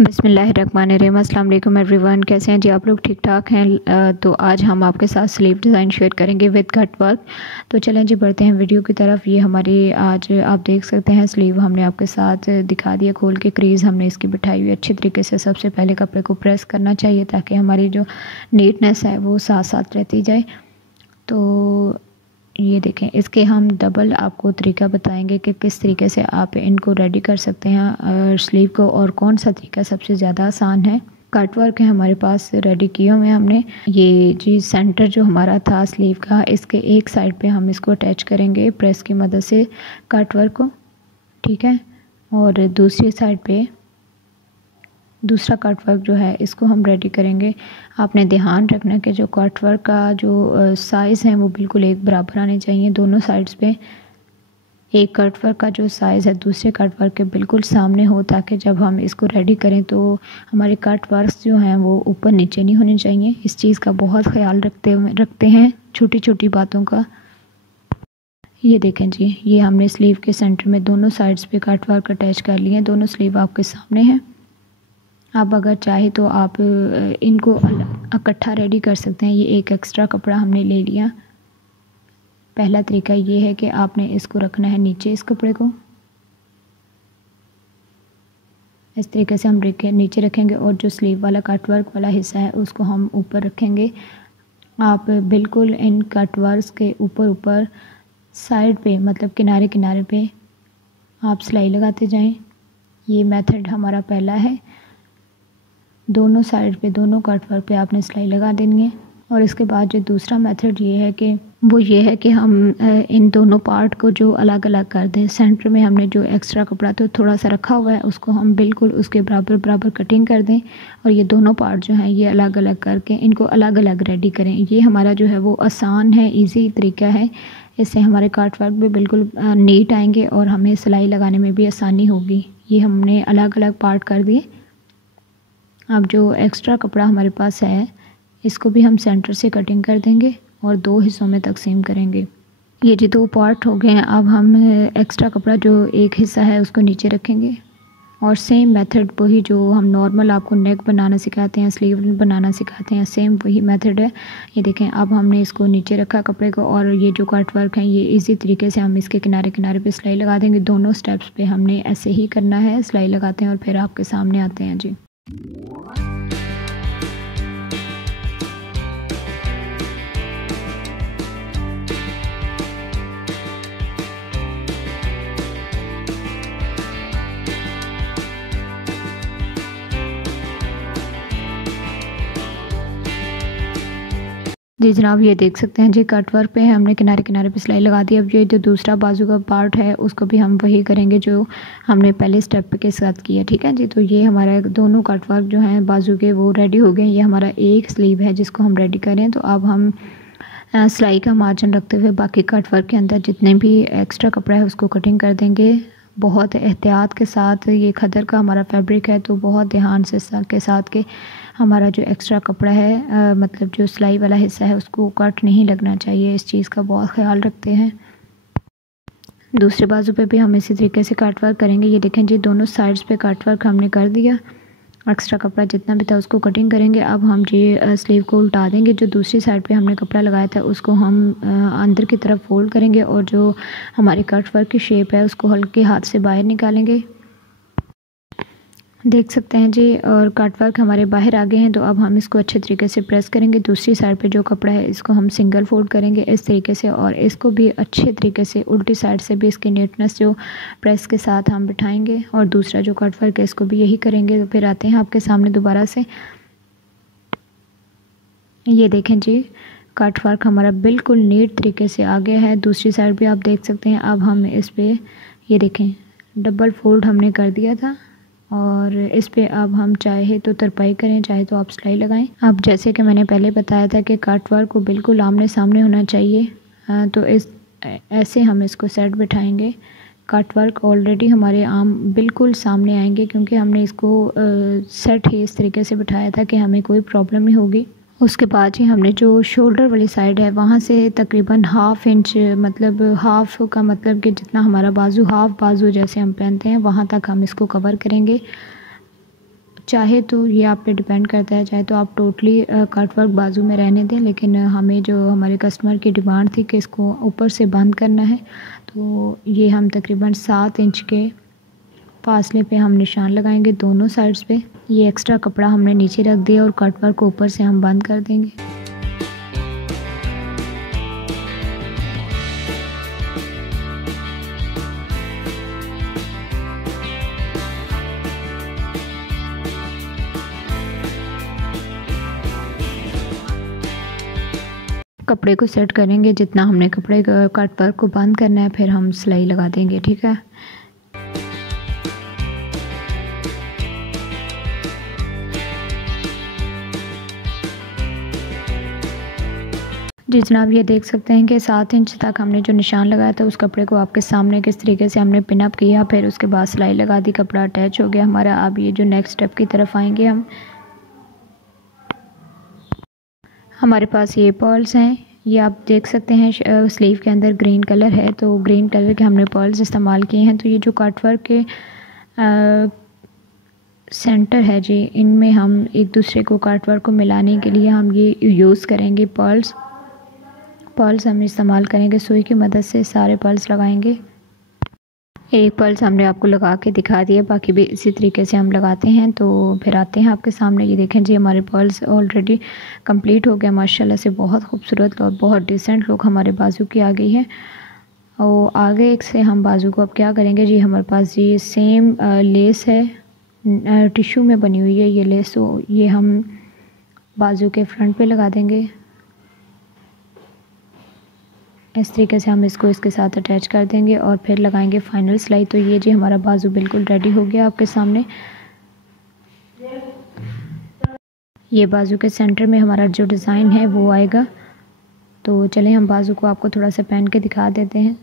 बिस्मिल्लाहिर्रहमानिर्रहीम। अस्सलाम वालेकुम एवरीवन, कैसे हैं जी आप लोग? ठीक ठाक हैं? तो आज हम आपके साथ स्लीव डिज़ाइन शेयर करेंगे विद कट वर्क। तो चलें जी बढ़ते हैं वीडियो की तरफ। ये हमारी आज आप देख सकते हैं स्लीव हमने आपके साथ दिखा दिया खोल के। क्रीज़ हमने इसकी बिठाई हुई अच्छी तरीके से। सबसे पहले कपड़े को प्रेस करना चाहिए ताकि हमारी जो नीटनेस है वो साथ साथ रहती जाए। तो ये देखें, इसके हम डबल आपको तरीका बताएंगे कि किस तरीके से आप इनको रेडी कर सकते हैं स्लीव को, और कौन सा तरीका सबसे ज़्यादा आसान है। कट वर्क है हमारे पास रेडी किए हुए हैं हमने। ये जी सेंटर जो हमारा था स्लीव का, इसके एक साइड पे हम इसको अटैच करेंगे प्रेस की मदद से कट वर्क को, ठीक है। और दूसरी साइड पे दूसरा कट वर्क जो है इसको हम रेडी करेंगे। आपने ध्यान रखना कि जो कट वर्क का जो साइज़ है वो बिल्कुल एक बराबर आने चाहिए दोनों साइड्स पे। एक कट वर्क का जो साइज़ है दूसरे कट वर्क के बिल्कुल सामने हो, ताकि जब हम इसको रेडी करें तो हमारे कट वर्क्स जो हैं वो ऊपर नीचे नहीं होने चाहिए। इस चीज़ का बहुत ख्याल रखते हैं, छोटी छोटी बातों का। ये देखें जी, ये हमने स्लीव के सेंटर में दोनों साइड्स पे कट वर्क अटैच कर लिए हैं। दोनों स्लीव आपके सामने हैं। आप अगर चाहे तो आप इनको इकट्ठा रेडी कर सकते हैं। ये एक एक्स्ट्रा कपड़ा हमने ले लिया। पहला तरीका ये है कि आपने इसको रखना है नीचे, इस कपड़े को इस तरीके से हम नीचे रखेंगे, और जो स्लीव वाला कट वर्क वाला हिस्सा है उसको हम ऊपर रखेंगे। आप बिल्कुल इन कट वर्क के ऊपर साइड पे, मतलब किनारे किनारे पे आप सिलाई लगाते जाएं। ये मेथड हमारा पहला है। दोनों साइड पे, दोनों कट वर्क पे आपने सिलाई लगा देनी है। और इसके बाद जो दूसरा मेथड ये है कि हम इन दोनों पार्ट को जो अलग अलग कर दें। सेंटर में हमने जो एक्स्ट्रा कपड़ा तो थोड़ा सा रखा हुआ है उसको हम बिल्कुल उसके बराबर कटिंग कर दें, और ये दोनों पार्ट जो हैं ये अलग अलग करके इनको अलग अलग रेडी करें। ये हमारा जो है वो आसान है, ईजी तरीका है। इससे हमारे कट वर्क भी बिल्कुल नीट आएंगे और हमें सिलाई लगाने में भी आसानी होगी। ये हमने अलग अलग पार्ट कर दिए। अब जो एक्स्ट्रा कपड़ा हमारे पास है इसको भी हम सेंटर से कटिंग कर देंगे और दो हिस्सों में तकसीम करेंगे। ये जो दो पार्ट हो गए हैं, अब हम एक्स्ट्रा कपड़ा जो एक हिस्सा है उसको नीचे रखेंगे, और सेम मेथड वही जो हम नॉर्मल आपको नेक बनाना सिखाते हैं, स्लीव बनाना सिखाते हैं, सेम वही मेथड है। ये देखें, अब हमने इसको नीचे रखा कपड़े को, और ये जो कट वर्क है ये इजी तरीके से हम इसके किनारे किनारे पे सिलाई लगा देंगे। दोनों स्टेप्स पे हमने ऐसे ही करना है, सिलाई लगाते हैं और फिर आपके सामने आते हैं जी। जी जनाब, ये देख सकते हैं जी कट वर्क पे हमने किनारे किनारे पे सिलाई लगा दी। अब ये जो दूसरा बाजू का पार्ट है उसको भी हम वही करेंगे जो हमने पहले स्टेप के साथ किया, ठीक है जी। तो ये हमारा दोनों कट वर्क जो हैं बाजू के वो रेडी हो गए। ये हमारा एक स्लीव है जिसको हम रेडी करें। तो अब हम सिलाई का मार्जिन रखते हुए बाकी कट वर्क के अंदर जितने भी एक्स्ट्रा कपड़ा है उसको कटिंग कर देंगे बहुत एहतियात के साथ। ये खदर का हमारा फैब्रिक है तो बहुत ध्यान से के साथ के हमारा जो एक्स्ट्रा कपड़ा है मतलब जो सिलाई वाला हिस्सा है उसको कट नहीं लगना चाहिए। इस चीज़ का बहुत ख्याल रखते हैं। दूसरे बाजू पे भी हम इसी तरीके से कट वर्क करेंगे। ये देखें जी, दोनों साइड्स पे कट वर्क हमने कर दिया। एक्स्ट्रा कपड़ा जितना भी था उसको कटिंग करेंगे। अब हम जी स्लीव को उल्टा देंगे। जो दूसरी साइड पे हमने कपड़ा लगाया था उसको हम अंदर की तरफ फोल्ड करेंगे, और जो हमारी कट वर्क की शेप है उसको हल्के हाथ से बाहर निकालेंगे। देख सकते हैं जी, और कट वर्क हमारे बाहर आ गए हैं। तो अब हम इसको अच्छे तरीके से प्रेस करेंगे। दूसरी साइड पे जो कपड़ा है इसको हम सिंगल फोल्ड करेंगे इस तरीके से, और इसको भी अच्छे तरीके से उल्टी साइड से भी इसकी नीटनेस जो प्रेस के साथ हम बिठाएंगे, और दूसरा जो कट वर्क है इसको भी यही करेंगे। तो फिर आते हैं आपके सामने दोबारा से। ये देखें जी, कट वर्क हमारा बिल्कुल नीट तरीके से आ गया है। दूसरी साइड भी आप देख सकते हैं। अब हम इस पर ये देखें डबल फोल्ड हमने कर दिया था, और इस पे अब हम चाहे तो तरपाई करें, चाहे तो आप सिलाई लगाएं। अब जैसे कि मैंने पहले बताया था कि कट वर्क को बिल्कुल आमने सामने होना चाहिए। तो ऐसे हम इसको सेट बिठाएंगे। कट वर्क ऑलरेडी हमारे आम बिल्कुल सामने आएंगे, क्योंकि हमने इसको सेट ही इस तरीके से बिठाया था कि हमें कोई प्रॉब्लम नहीं होगी। उसके बाद ही हमने जो शोल्डर वाली साइड है वहाँ से तकरीबन हाफ़ इंच, मतलब हाफ़ का मतलब कि जितना हमारा बाजू, हाफ़ बाजू जैसे हम पहनते हैं वहाँ तक हम इसको कवर करेंगे। चाहे तो ये आप पे डिपेंड करता है, चाहे तो आप टोटली कट वर्क बाजू में रहने दें, लेकिन हमें जो हमारे कस्टमर की डिमांड थी कि इसको ऊपर से बंद करना है, तो ये हम तकरीबन 7 इंच के फासले पे हम निशान लगाएंगे दोनों साइड्स पे। ये एक्स्ट्रा कपड़ा हमने नीचे रख दिया और कट वर्क को ऊपर से हम बंद कर देंगे। कपड़े को सेट करेंगे जितना हमने कपड़े कट वर्क को बंद करना है, फिर हम सिलाई लगा देंगे, ठीक है। जी जनाब, ये देख सकते हैं कि 7 इंच तक हमने जो निशान लगाया था उस कपड़े को आपके सामने किस तरीके से हमने पिन अप किया, फिर उसके बाद सिलाई लगा दी, कपड़ा अटैच हो गया हमारा। अब ये जो नेक्स्ट स्टेप की तरफ आएंगे हम, हमारे पास ये पर्ल्स हैं, ये आप देख सकते हैं स्लीव के अंदर ग्रीन कलर है, तो ग्रीन कलर के हमने पर्ल्स इस्तेमाल किए हैं। तो ये जो कट वर्क के सेंटर है जी, इनमें हम एक दूसरे को कट वर्क को मिलाने के लिए हम ये यूज़ करेंगे पर्ल्स हम इस्तेमाल करेंगे। सुई की मदद से सारे पर्ल्स लगाएंगे। एक पर्ल्स हमने आपको लगा के दिखा दिया, बाकी भी इसी तरीके से हम लगाते हैं। तो फिर आते हैं आपके सामने, ये देखें जी हमारे पर्ल्स ऑलरेडी कंप्लीट हो गया माशाल्लाह से। बहुत खूबसूरत और बहुत डिसेंट लुक हमारे बाजू की आ गई है। और आगे एक से हम बाजू को अब क्या करेंगे जी, हमारे पास ये सेम लेस है, टिश्यू में बनी हुई है ये लेस, तो ये हम बाजू के फ्रंट पे लगा देंगे। इस तरीके से हम इसको इसके साथ अटैच कर देंगे और फिर लगाएंगे फाइनल सिलाई। तो ये जी हमारा बाजू बिल्कुल रेडी हो गया आपके सामने। ये बाजू के सेंटर में हमारा जो डिज़ाइन है वो आएगा। तो चलें हम बाजू को आपको थोड़ा सा पहन के दिखा देते हैं।